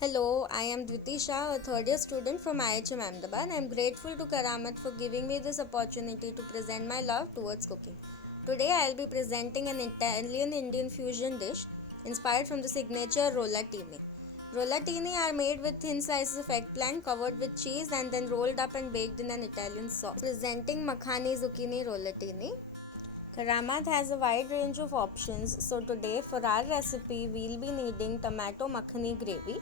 Hello, I am Dhriti Shah, a third year student from IHM Ahmedabad. I am grateful to Karamat for giving me this opportunity to present my love towards cooking. Today I will be presenting an Italian Indian fusion dish inspired from the signature rollatini. Rollatini are made with thin slices of eggplant covered with cheese and then rolled up and baked in an Italian sauce. Presenting Makhani Zucchini Rollatini. Karamat has a wide range of options, so today for our recipe we'll be needing tomato makhani gravy.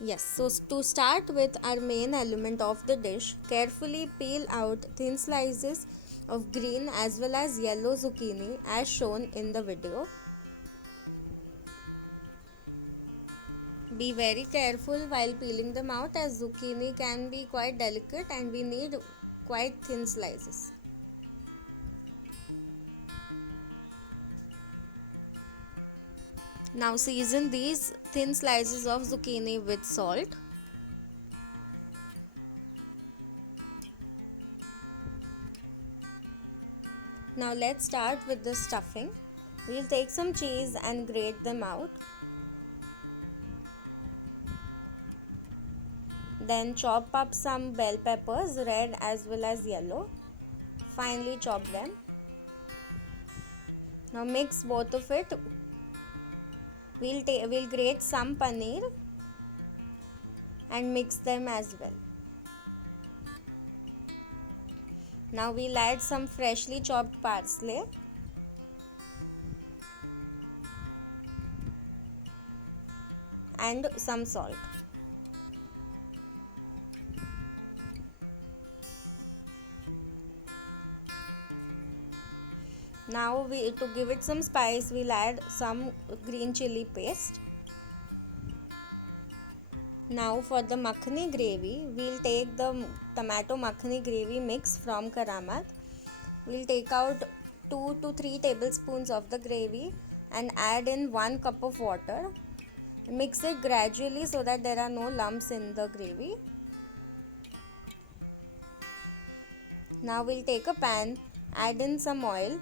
Yes, so to start with our main element of the dish, carefully peel out thin slices of green as well as yellow zucchini as shown in the video. Be very careful while peeling them out as zucchini can be quite delicate and we need quite thin slices. Now season these thin slices of zucchini with salt. Now let's start with the stuffing. We'll take some cheese and grate them out. Then chop up some bell peppers, red as well as yellow. Finely chop them. Now mix both of it. We'll grate some paneer and mix them as well. Now we'll add some freshly chopped parsley. And some salt. Now to give it some spice, we'll add some green chili paste. Now for the makhani gravy, we'll take the tomato makhani gravy mix from Karamat. We'll take out 2 to 3 tablespoons of the gravy and add in 1 cup of water. Mix it gradually so that there are no lumps in the gravy. Now we'll take a pan, add in some oil,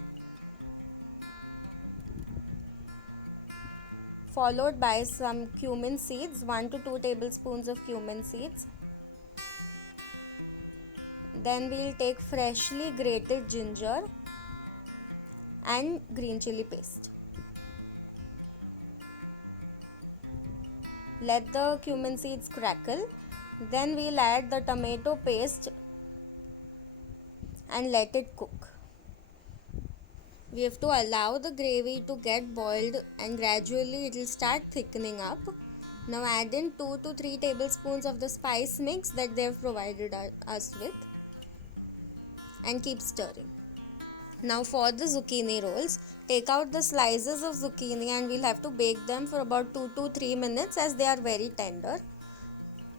followed by some cumin seeds, 1 to 2 tablespoons of cumin seeds. Then we'll take freshly grated ginger and green chili paste. Let the cumin seeds crackle. Then we'll add the tomato paste and let it cook. We have to allow the gravy to get boiled and gradually it will start thickening up. Now add in 2 to 3 tablespoons of the spice mix that they have provided us with and keep stirring. Now for the zucchini rolls, take out the slices of zucchini and we'll have to bake them for about 2 to 3 minutes as they are very tender.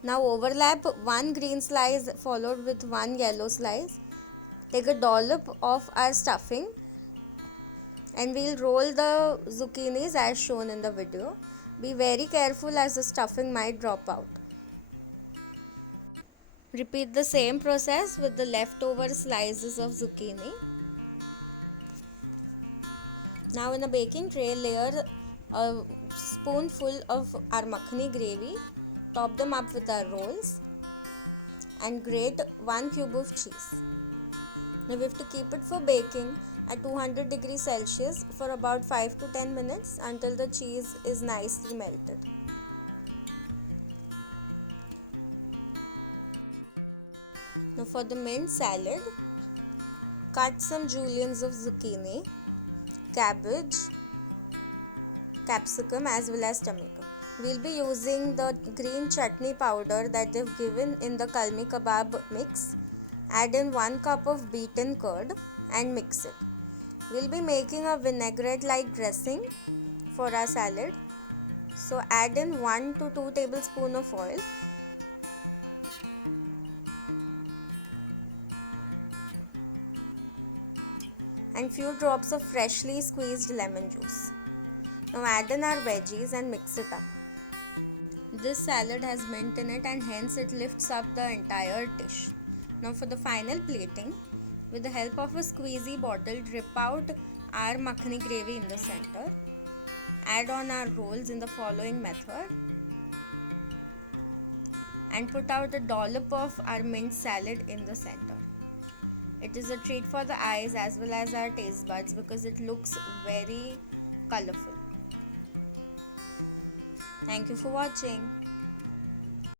Now overlap 1 green slice followed with 1 yellow slice. Take a dollop of our stuffing and we'll roll the zucchinis as shown in the video. Be very careful as the stuffing might drop out. Repeat the same process with the leftover slices of zucchini. Now in a baking tray, layer a spoonful of our makhani gravy, top them up with our rolls and grate 1 cube of cheese. Now we have to keep it for baking at 200 degrees Celsius for about 5 to 10 minutes until the cheese is nicely melted. Now for the mint salad, cut some juliennes of zucchini, cabbage, capsicum as well as tomato. We'll be using the green chutney powder that they've given in the kalmi kebab mix. Add in 1 cup of beaten curd and mix it. We'll be making a vinaigrette like dressing for our salad. So add in 1 to 2 tablespoons of oil. And few drops of freshly squeezed lemon juice. Now add in our veggies and mix it up. This salad has mint in it and hence it lifts up the entire dish. Now for the final plating, with the help of a squeezy bottle, drip out our makhani gravy in the center. Add on our rolls in the following method. and put out a dollop of our mint salad in the center. It is a treat for the eyes as well as our taste buds because it looks very colorful. Thank you for watching.